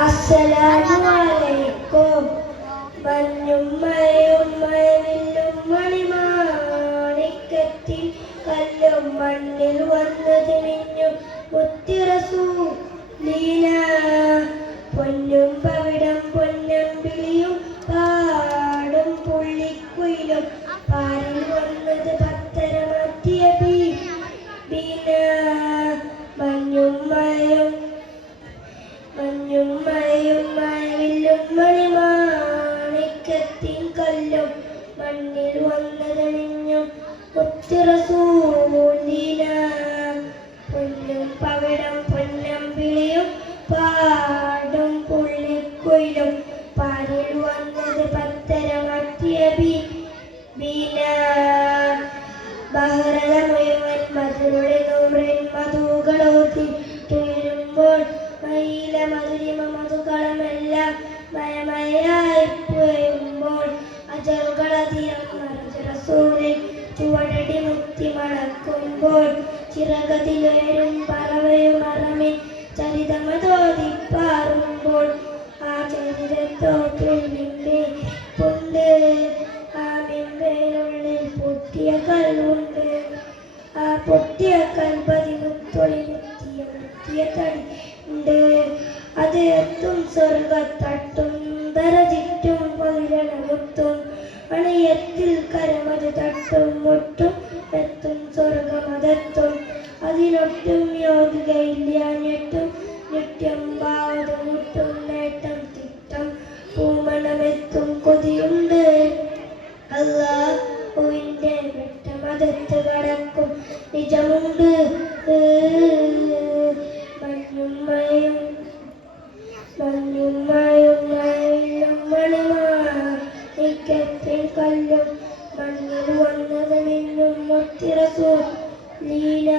അസ്സലാമു അലൈക്കും. മഞ്ഞും മഴയും മഴവില്ലും മണിമാണിക്കത്തിൽ കല്ലും മണ്ണിൽ വന്നത് മിഞ്ഞും മുത്തി റസൂലിന. പൊന്നും പവിടം പൊന്നമ്പിളിയും പാടും പുള്ളിക്കുയിലും പാരിൽ വന്നത് പത്തരമാറ്റിയ ബീന. മഞ്ഞും മഴയും മഴവില്ലും മണിമാണിക്കത്തിൻ കല്ലും മണ്ണിൽ വന്നത് മിഞ്ഞും മുത്തി റസൂലിന. പൊന്നും പവിടം പൊന്നമ്പിളിയും പാടും പുള്ളിക്കുയിലും പാരിൽ വന്നത് പത്തരമാറ്റിയ ബീന. ബഹ്റല മുഴുവൻ മധുരുടെ നൂറിൻ മധുകളോതി തുയരുമ്പോൾ മയില മധുരിമ മധുകളമെല്ലാം മയമയായി പുകയുമ്പോൾ അജറുകളധികം മറജ റസൂലിൽ ചുവടടി മുത്തി മണക്കുമ്പോൾ ചിറകതിലുയരും പറവയും അറമിൻ ചരിതമതോതിപ്പാറുമ്പോൾ ആ ചരിതത്തോട്ടിൽ മിമ്പേ പുണ്ട്. ആ മിമ്പേനുള്ളിൽ പൊട്ടിയ കൽവുണ്ട്. ആ പൊട്ടിയ കൽപതി മുത്തൊളി മുത്തിയ തടി ഉണ്ട്. അത് എത്തും സ്വർഗത്തട്ടും ദരജിറ്റും പതിരണമുത്തും അണയത്തിൽ കരമത് തട്ടും മുട്ടും എത്തും സ്വർഗമതെത്തും. അതിനൊട്ടും യോഗ്യതയില്ല ഞെട്ടും നിത്യം ഭാവത് മുട്ടും നേട്ടം തിട്ടം പൂമണമെത്തും കൊതിയുണ്ട്. അല്ലാഹുവിന്റെ വെട്ടമതത്ത് കടക്കും നിജമുണ്ട്. മഞ്ഞും മഴയും മഴവില്ലും മണിമാണിക്കത്തിൻ കല്ലും മണ്ണിൽ വന്നത് മിന്നും മുത്തി റസൂലിന.